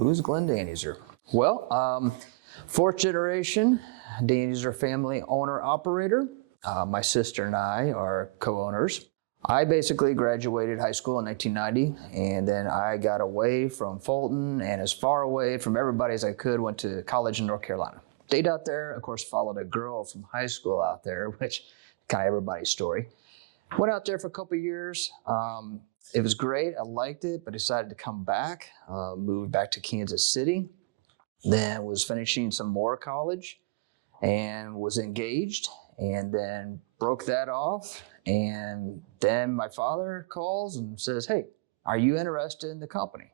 Who's Glenn Danuser? Well, fourth generation Danuser family owner-operator. My sister and I are co-owners. I basically graduated high school in 1990, and then I got away from Fulton and as far away from everybody as I could, went to college in North Carolina. Stayed out there, of course, followed a girl from high school out there, which kind of everybody's story. Went out there for a couple of years. It was great. I liked it, but decided to come back, moved back to Kansas City, then was finishing some more college and was engaged, and then broke that off. And then my father calls and says, "Hey, are you interested in the company?"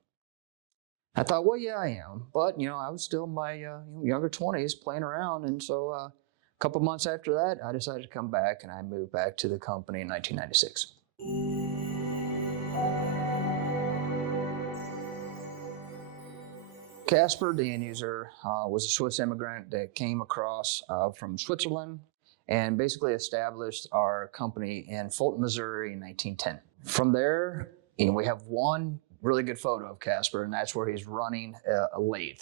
I thought, well, yeah, I am. But, I was still in my younger 20s playing around. And so a couple months after that, I decided to come back, and I moved back to the company in 1996. Casper Danuser was a Swiss immigrant that came across from Switzerland and basically established our company in Fulton, Missouri in 1910. From there, we have one really good photo of Casper, and that's where he's running a lathe.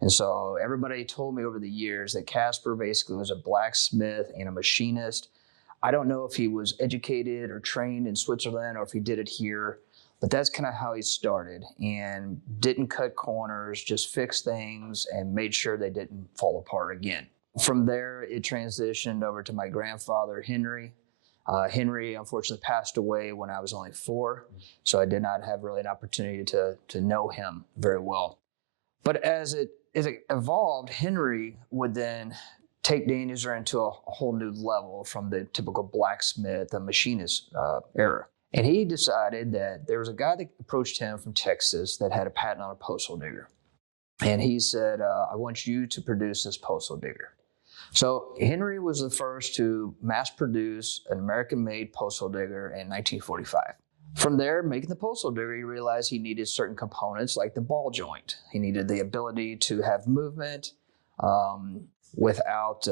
And so everybody told me over the years that Casper basically was a blacksmith and a machinist. I don't know if he was educated or trained in Switzerland or if he did it here, but that's kind of how he started, and didn't cut corners, just fixed things and made sure they didn't fall apart again. From there, it transitioned over to my grandfather, Henry. Henry unfortunately passed away when I was only 4, so I did not have really an opportunity to know him very well. But as it evolved, Henry would then take Danuser into a whole new level from the typical blacksmith and machinist era. And he decided that there was a guy that approached him from Texas that had a patent on a postal digger. And he said, "I want you to produce this postal digger." So Henry was the first to mass produce an American-made postal digger in 1945. From there, making the postal digger, he realized he needed certain components like the ball joint. He needed the ability to have movement without,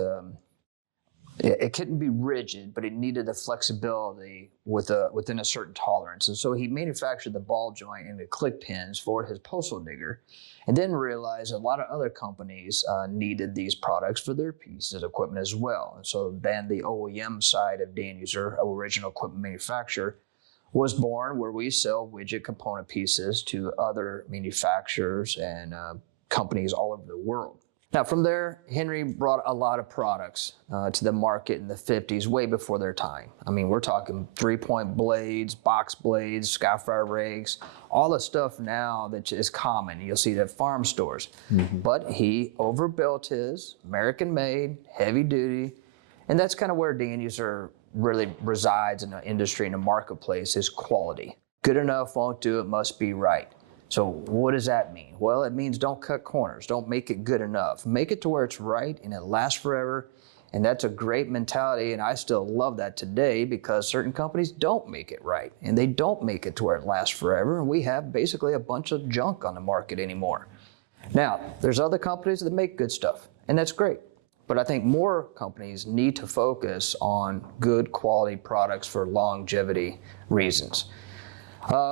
it couldn't be rigid, but it needed the flexibility within a certain tolerance. And so he manufactured the ball joint and the click pins for his postal digger, and then realized a lot of other companies needed these products for their pieces of equipment as well. And so then the OEM side of Danuser, original equipment manufacturer, was born, where we sell widget component pieces to other manufacturers and companies all over the world. Now, from there, Henry brought a lot of products to the market in the 50s, way before their time. I mean, we're talking 3-point blades, box blades, skyfire rakes, all the stuff now that is common. You'll see it at farm stores. Mm-hmm. But he overbuilt his, American-made, heavy-duty, and that's kind of where Danuser really resides in the industry, in the marketplace, is quality. Good enough won't do it, must be right. So what does that mean? Well, it means don't cut corners. Don't make it good enough. Make it to where it's right and it lasts forever. And that's a great mentality, and I still love that today, because certain companies don't make it right, and they don't make it to where it lasts forever, and we have basically a bunch of junk on the market anymore. Now, there's other companies that make good stuff, and that's great. But I think more companies need to focus on good quality products for longevity reasons.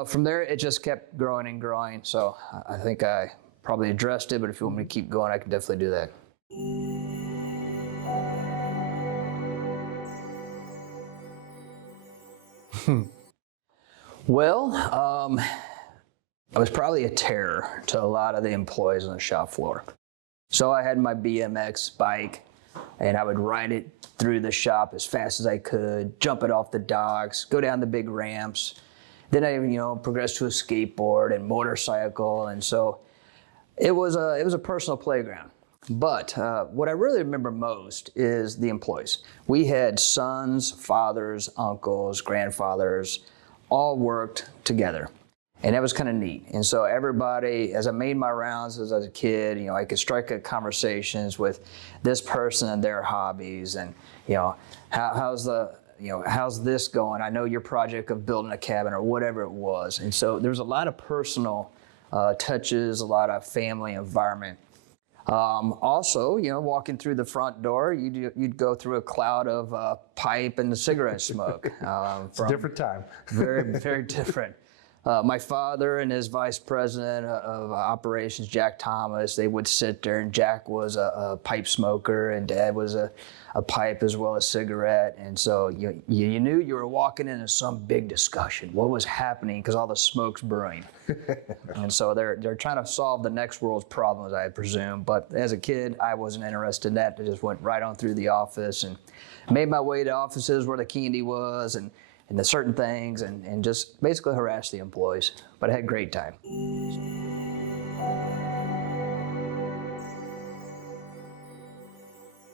From there, it just kept growing and growing. So I think I probably addressed it, but if you want me to keep going, I can definitely do that. Well, I was probably a terror to a lot of the employees on the shop floor. So I had my BMX bike, and I would ride it through the shop as fast as I could, jump it off the docks, go down the big ramps. Then I, progressed to a skateboard and motorcycle, and so it was a personal playground. But what I really remember most is the employees. We had sons, fathers, uncles, grandfathers, all worked together, and that was kind of neat. And so everybody, as I made my rounds as a kid, I could strike up conversations with this person and their hobbies, and how's this going? I know your project of building a cabin or whatever it was. And so there's a lot of personal touches, a lot of family environment. Also, walking through the front door, you'd go through a cloud of pipe and cigarette smoke. It's a different time. Very, very different. My father and his vice president of operations, Jack Thomas, they would sit there, and Jack was a pipe smoker, and Dad was a pipe as well as cigarette. And so you knew you were walking into some big discussion. What was happening? Because all the smoke's brewing. And so they're trying to solve the next world's problems, I presume. But as a kid, I wasn't interested in that. I just went right on through the office and made my way to offices where the candy was and the certain things, and just basically harassed the employees. But I had a great time.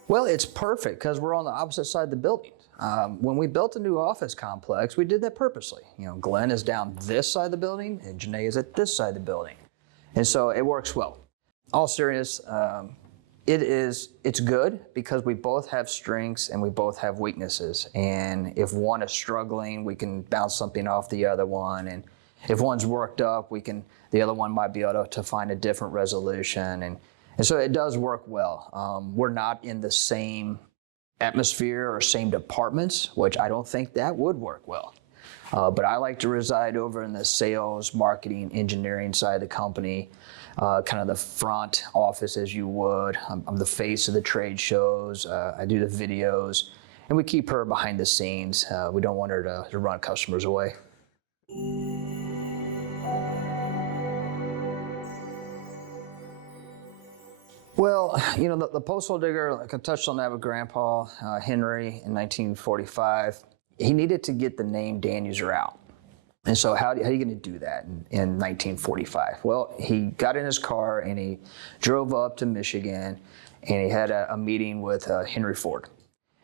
Well, it's perfect because we're on the opposite side of the building. When we built a new office complex, we did that purposely. Glenn is down this side of the building, and Janae is at this side of the building. And so it works well. All serious, it's good because we both have strengths and we both have weaknesses. And if one is struggling, we can bounce something off the other one. And if one's worked up, the other one might be able to find a different resolution. And so it does work well. We're not in the same atmosphere or same departments, which I don't think that would work well. But I like to reside over in the sales, marketing, engineering side of the company, kind of the front office as you would. I'm the face of the trade shows. I do the videos, and we keep her behind the scenes. We don't want her to run customers away. Well, the postal digger, like I touched on that with Grandpa Henry in 1945, he needed to get the name Danuser out. And so how are you going to do that in 1945? Well, he got in his car and he drove up to Michigan, and he had a meeting with Henry Ford.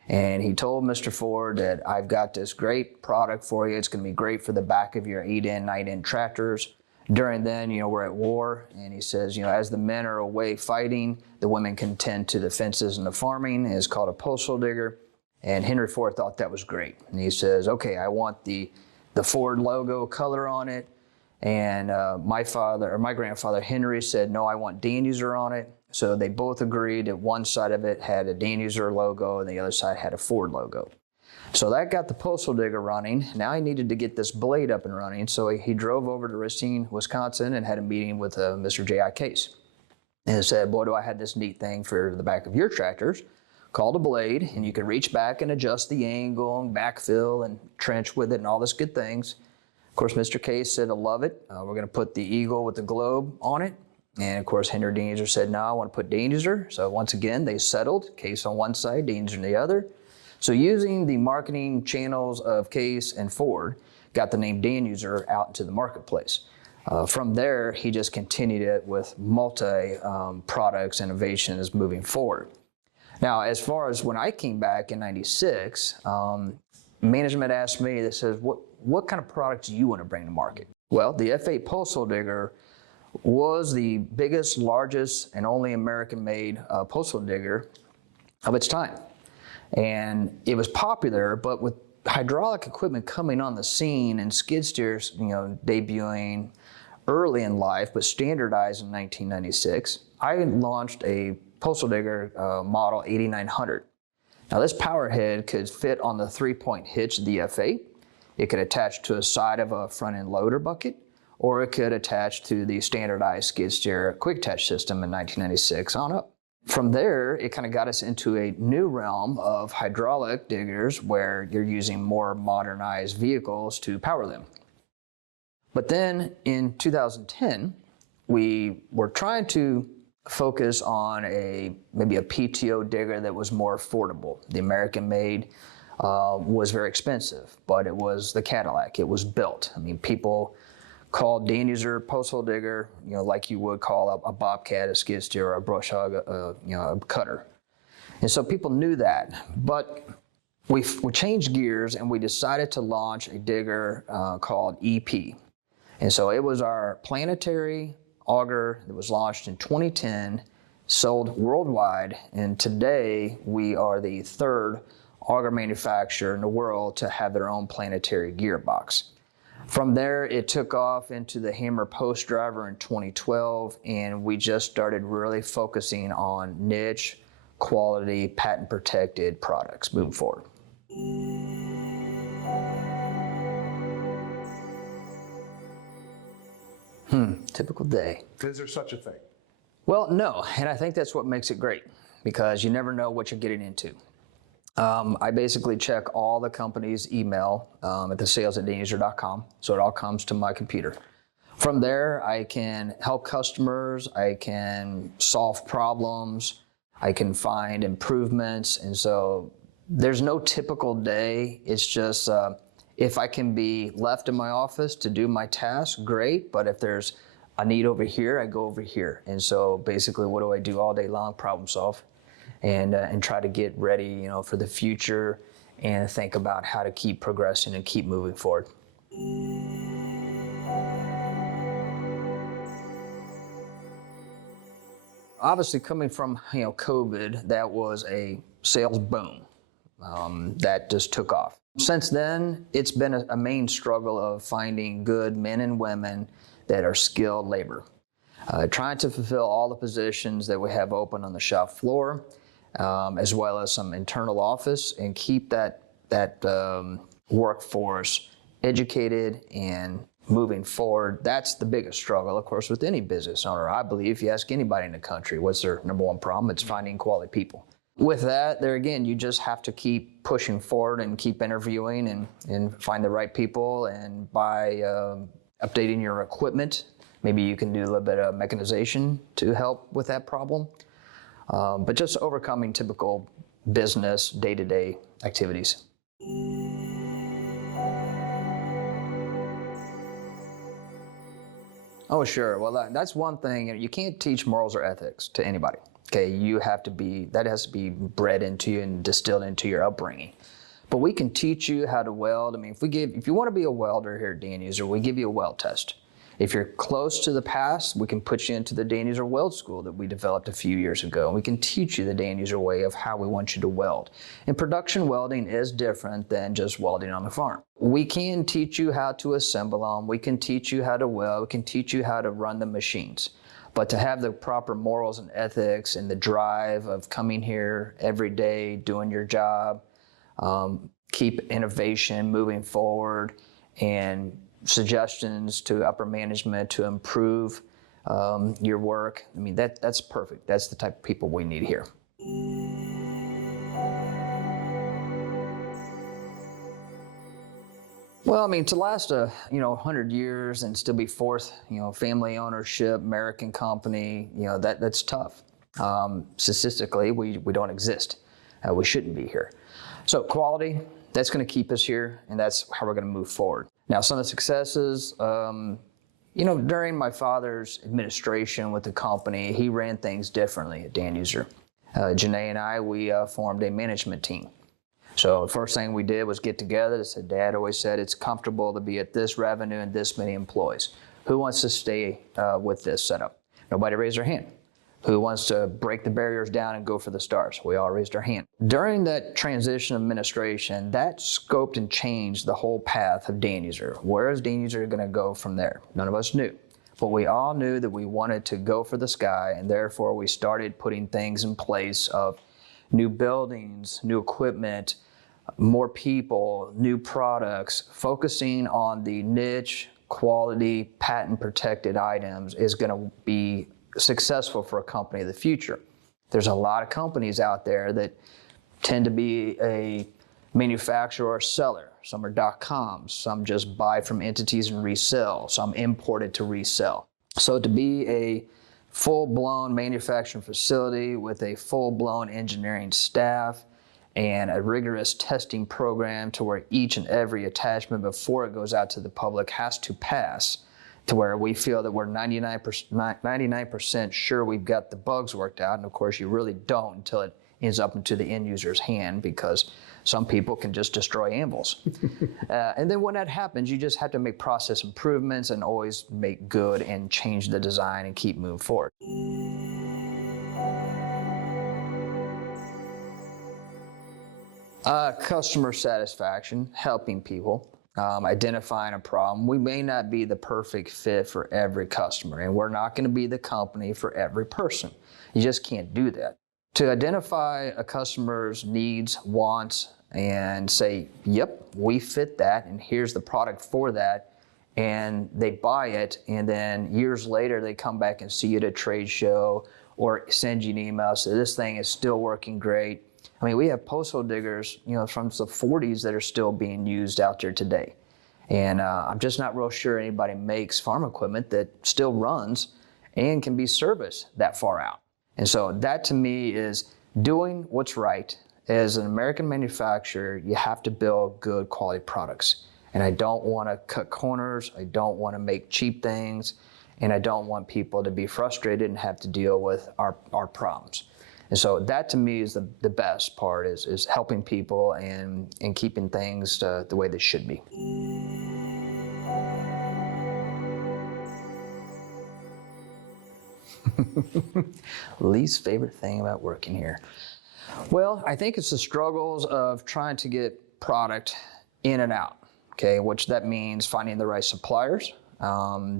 And he told Mr. Ford that I've got this great product for you. It's going to be great for the back of your 8-in, 9-in tractors. During then, we're at war, and he says, as the men are away fighting, the women can tend to the fences and the farming. It's called a postal digger. And Henry Ford thought that was great. And he says, okay, I want the Ford logo color on it. And my grandfather Henry said, no, I want Danuser on it. So they both agreed that one side of it had a Danuser logo and the other side had a Ford logo. So that got the postal digger running. Now he needed to get this blade up and running. So he drove over to Racine, Wisconsin, and had a meeting with Mr. J.I. Case. And said, boy, do I have this neat thing for the back of your tractors called a blade, and you can reach back and adjust the angle and backfill and trench with it and all this good things. Of course, Mr. Case said, I love it. We're going to put the eagle with the globe on it. And of course, Henry Danuser said, no, I want to put Danuser. So once again, they settled, Case on one side, Danuser on the other. So using the marketing channels of Case and Ford, got the name Danuser out into the marketplace. From there, he just continued it with multi-products, innovations moving forward. Now, as far as when I came back in '96, management asked me, they says, what kind of products do you want to bring to market? Well, the F8 postal digger was the biggest, largest, and only American-made postal digger of its time. And it was popular, but with hydraulic equipment coming on the scene and skid steers, debuting early in life, but standardized in 1996, I launched a postal digger model 8900. Now this power head could fit on the 3-point hitch of the F8. It could attach to a side of a front end loader bucket, or it could attach to the standardized skid steer quick attach system in 1996 on up. From there, it kind of got us into a new realm of hydraulic diggers where you're using more modernized vehicles to power them. But then in 2010, we were trying to focus on maybe a PTO digger that was more affordable. The American made was very expensive, but it was the Cadillac. It was built. I mean, people called Danuser postal digger, like you would call a Bobcat, a skid steer, or a brush hog, a cutter. And so people knew that. But we changed gears and we decided to launch a digger called EP. And so it was our planetary auger that was launched in 2010, sold worldwide, and today we are the third auger manufacturer in the world to have their own planetary gearbox. From there, it took off into the hammer post driver in 2012, and we just started really focusing on niche, quality, patent-protected products moving forward. Typical day. Is there such a thing? Well, no, and I think that's what makes it great, because you never know what you're getting into. I basically check all the company's email at the sales@danuser.com, so it all comes to my computer. From there, I can help customers, I can solve problems, I can find improvements, and so there's no typical day. It's just if I can be left in my office to do my task, great, but if there's a need over here, I go over here. And so basically, what do I do all day long? Problem solve, and try to get ready, for the future, and think about how to keep progressing and keep moving forward. Obviously, coming from COVID, that was a sales boom that just took off. Since then, it's been a main struggle of finding good men and women that are skilled labor. Trying to fulfill all the positions that we have open on the shop floor, as well as some internal office, and keep that workforce educated and moving forward. That's the biggest struggle, of course, with any business owner. I believe if you ask anybody in the country, what's their number one problem? It's finding quality people. With that, there again, you just have to keep pushing forward and keep interviewing and find the right people. And by updating your equipment, maybe you can do a little bit of mechanization to help with that problem. But just overcoming typical business day-to-day activities. Oh, sure. Well, that's one thing. You can't teach morals or ethics to anybody. Okay, that has to be bred into you and distilled into your upbringing. But we can teach you how to weld. I mean, if you want to be a welder here at Danuser, we give you a weld test. If you're close to the past, we can put you into the Danuser Weld School that we developed a few years ago. We can teach you the Danuser way of how we want you to weld. And production welding is different than just welding on the farm. We can teach you how to assemble them. We can teach you how to weld. We can teach you how to run the machines. But to have the proper morals and ethics and the drive of coming here every day, doing your job, keep innovation moving forward, and suggestions to upper management to improve your work. I mean, that's perfect. That's the type of people we need here. Well, I mean, to last 100 years and still be fourth, family ownership, American company, that's tough. Statistically, we don't exist. We shouldn't be here. So quality, that's going to keep us here, and that's how we're going to move forward. Now, some of the successes, during my father's administration with the company, he ran things differently at Danuser. Janae and I, we formed a management team. So the first thing we did was get together. I said, Dad always said it's comfortable to be at this revenue and this many employees. Who wants to stay with this setup? Nobody raised their hand. Who wants to break the barriers down and go for the stars? We all raised our hand. During that transition administration, that scoped and changed the whole path of Danuser. Where is Danuser going to go from there? None of us knew. But we all knew that we wanted to go for the sky, and therefore we started putting things in place of new buildings, new equipment, more people, new products. Focusing on the niche, quality, patent-protected items is going to be successful for a company of the future. There's a lot of companies out there that tend to be a manufacturer or seller. Some are .coms, some just buy from entities and resell, some import it to resell. So to be a full-blown manufacturing facility with a full-blown engineering staff and a rigorous testing program to where each and every attachment before it goes out to the public has to pass, to where we feel that we're 99% sure we've got the bugs worked out. And of course, you really don't until it ends up into the end user's hand, because some people can just destroy anvils. And then when that happens, you just have to make process improvements and always make good and change the design and keep moving forward. Customer satisfaction, helping people. Identifying a problem. We may not be the perfect fit for every customer, and we're not going to be the company for every person. You just can't do that. To identify a customer's needs, wants, and say, yep, we fit that, and here's the product for that, and they buy it, and then years later they come back and see it at a trade show or send you an email, so this thing is still working great. I mean, we have postal diggers, from the 40s that are still being used out there today. And I'm just not real sure anybody makes farm equipment that still runs and can be serviced that far out. And so that to me is doing what's right. As an American manufacturer, you have to build good quality products. And I don't want to cut corners, I don't want to make cheap things, and I don't want people to be frustrated and have to deal with our problems. And so that to me is the best part, is helping people and keeping things the way they should be. Least favorite thing about working here. Well, I think it's the struggles of trying to get product in and out, okay, which that means finding the right suppliers.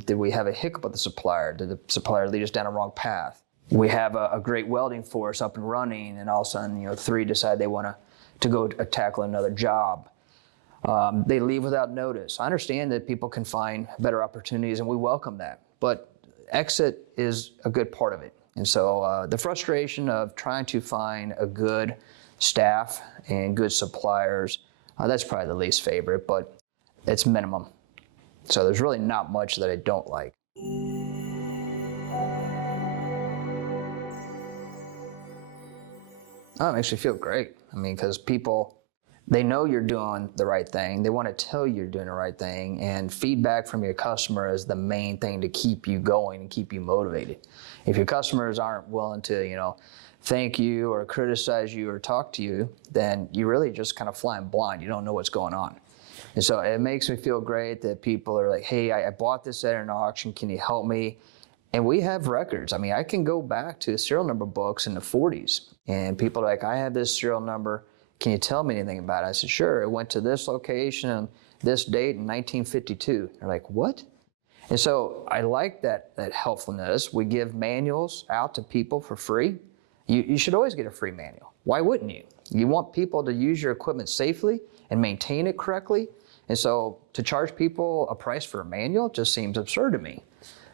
Did we have a hiccup with the supplier? Did the supplier lead us down a wrong path? We have a great welding force up and running, and all of a sudden, 3 decide they want to go tackle another job. They leave without notice. I understand that people can find better opportunities, and we welcome that, but exit is a good part of it. And so the frustration of trying to find a good staff and good suppliers, that's probably the least favorite, but it's minimum. So there's really not much that I don't like. Oh, it makes me feel great. I mean, because people, they know you're doing the right thing. They want to tell you you're doing the right thing, and feedback from your customer is the main thing to keep you going and keep you motivated. If your customers aren't willing to, thank you or criticize you or talk to you, then you really just kind of flying blind. You don't know what's going on. And so it makes me feel great that people are like, hey, I bought this at an auction. Can you help me? And we have records. I mean, I can go back to serial number books in the 40s, and people are like, I have this serial number. Can you tell me anything about it? I said, sure. It went to this location on this date in 1952. They're like, what? And so I like that helpfulness. We give manuals out to people for free. You should always get a free manual. Why wouldn't you? You want people to use your equipment safely and maintain it correctly. And so to charge people a price for a manual just seems absurd to me.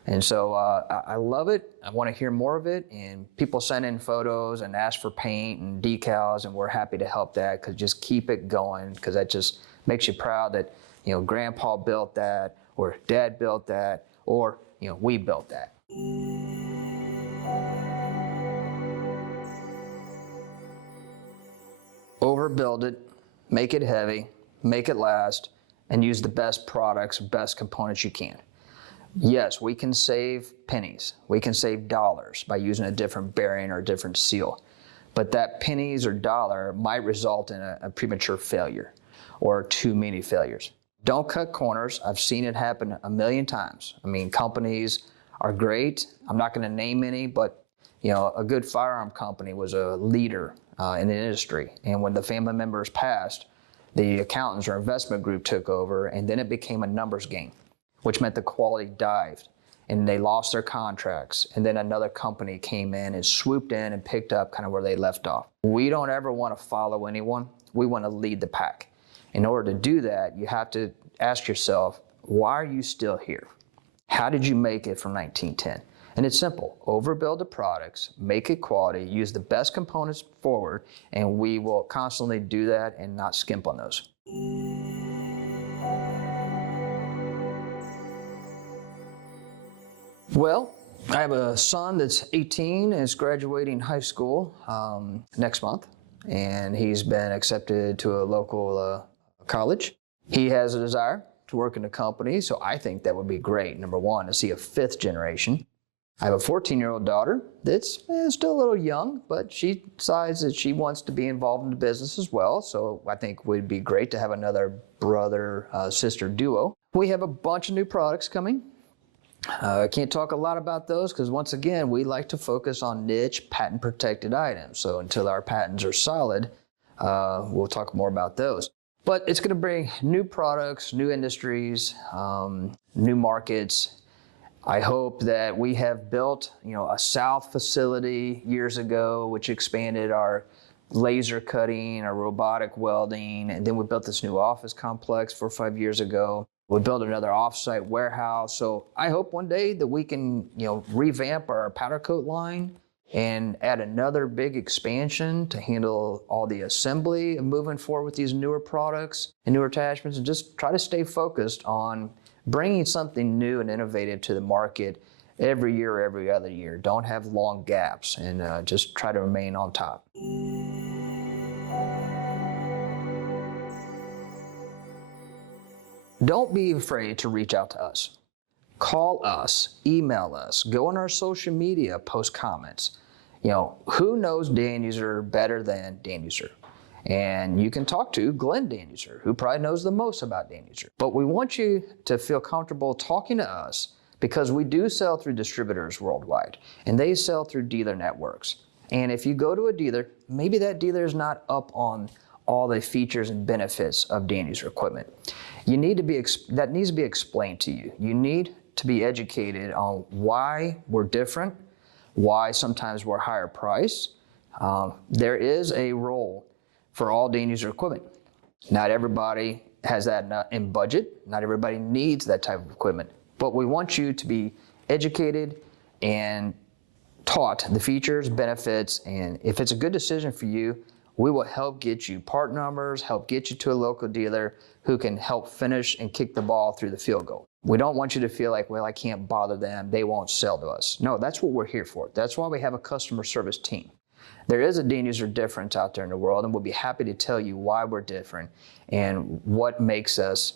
And so I love it. I want to hear more of it. And people send in photos and ask for paint and decals, and we're happy to help that, because just keep it going, because that just makes you proud that, Grandpa built that, or Dad built that, or, we built that. Overbuild it, make it heavy, make it last, and use the best products, best components you can. Yes, we can save pennies. We can save dollars by using a different bearing or a different seal. But that pennies or dollar might result in a premature failure or too many failures. Don't cut corners. I've seen it happen a million times. I mean, companies are great. I'm not going to name any, but a good firearm company was a leader in the industry. And when the family members passed, the accountants or investment group took over, and then it became a numbers game, which meant the quality dived, and they lost their contracts. And then another company came in and swooped in and picked up kind of where they left off. We don't ever want to follow anyone. We want to lead the pack. In order to do that, you have to ask yourself, why are you still here? How did you make it from 1910? And it's simple. Overbuild the products, make it quality, use the best components forward, and we will constantly do that and not skimp on those. Well, I have a son that's 18 and is graduating high school next month, and he's been accepted to a local college. He has a desire to work in a company, so I think that would be great, number one, to see a 5th generation. I have a 14-year-old daughter that's still a little young, but she decides that she wants to be involved in the business as well, so I think it would be great to have another brother-sister duo. We have a bunch of new products coming. I can't talk a lot about those because, once again, we like to focus on niche, patent-protected items. So until our patents are solid, we'll talk more about those. But it's going to bring new products, new industries, new markets. I hope that we have built, a south facility years ago, which expanded our laser cutting, our robotic welding, and then we built this new office complex 4 or 5 years ago. We built another off-site warehouse. So I hope one day that we can, revamp our powder coat line and add another big expansion to handle all the assembly and moving forward with these newer products and newer attachments, and just try to stay focused on bringing something new and innovative to the market every year or every other year. Don't have long gaps, and just try to remain on top. Don't be afraid to reach out to us. Call us, email us, go on our social media, post comments. Who knows Danuser better than Danuser? And you can talk to Glenn Danuser, who probably knows the most about Danuser. But we want you to feel comfortable talking to us because we do sell through distributors worldwide, and they sell through dealer networks. And if you go to a dealer, maybe that dealer is not up on all the features and benefits of Danuser equipment. That needs to be explained to you. You need to be educated on why we're different, why sometimes we're higher priced. There is a role for all Danuser equipment. Not everybody has that in budget. Not everybody needs that type of equipment. But we want you to be educated and taught the features, benefits, and if it's a good decision for you, we will help get you part numbers, help get you to a local dealer who can help finish and kick the ball through the field goal. We don't want you to feel like, well, I can't bother them, they won't sell to us. No, that's what we're here for. That's why we have a customer service team. There is a Danuser difference out there in the world, and we'll be happy to tell you why we're different and what makes us,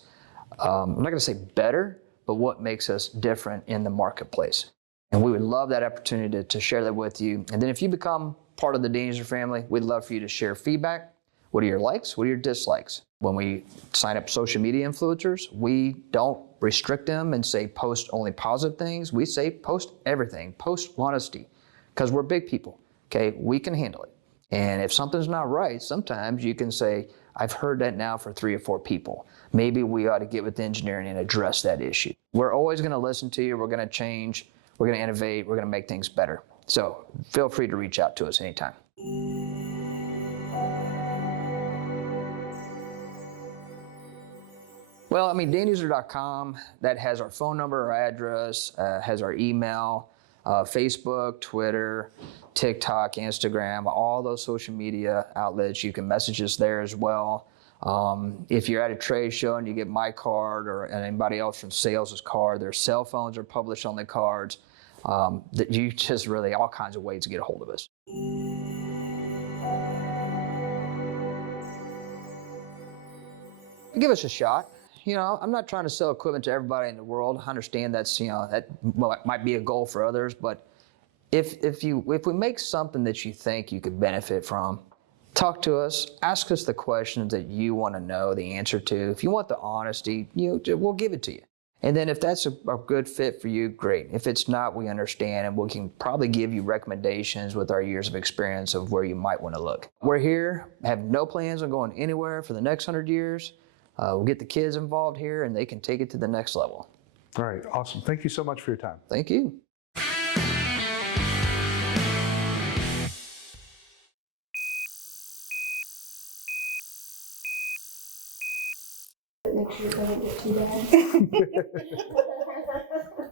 I'm not gonna say better, but what makes us different in the marketplace. And we would love that opportunity to share that with you. And then if you become part of the Danuser family, we'd love for you to share feedback. What are your likes? What are your dislikes? When we sign up social media influencers, we don't restrict them and say post only positive things. We say post everything, post honesty, because we're big people, okay? We can handle it. And if something's not right, sometimes you can say, I've heard that now for 3 or 4 people. Maybe we ought to get with engineering and address that issue. We're always gonna listen to you, we're gonna change, we're gonna innovate, we're gonna make things better. So feel free to reach out to us anytime. Well, Danuser.com, that has our phone number, our address, has our email, Facebook, Twitter, TikTok, Instagram, all those social media outlets. You can message us there as well. If you're at a trade show and you get my card or anybody else from sales' card, their cell phones are published on the cards. That you just really all kinds of ways to get a hold of us. Give us a shot. I'm not trying to sell equipment to everybody in the world. I understand that's, that might be a goal for others, but if we make something that you think you could benefit from, talk to us, ask us the questions that you want to know the answer to. If you want the honesty, we'll give it to you. And then if that's a good fit for you, great. If it's not, we understand, and we can probably give you recommendations with our years of experience of where you might want to look. We're here, have no plans on going anywhere for the next 100 years. We'll get the kids involved here, and they can take it to the next level. All right, awesome. Thank you so much for your time. Thank you. Make sure it doesn't get too bad.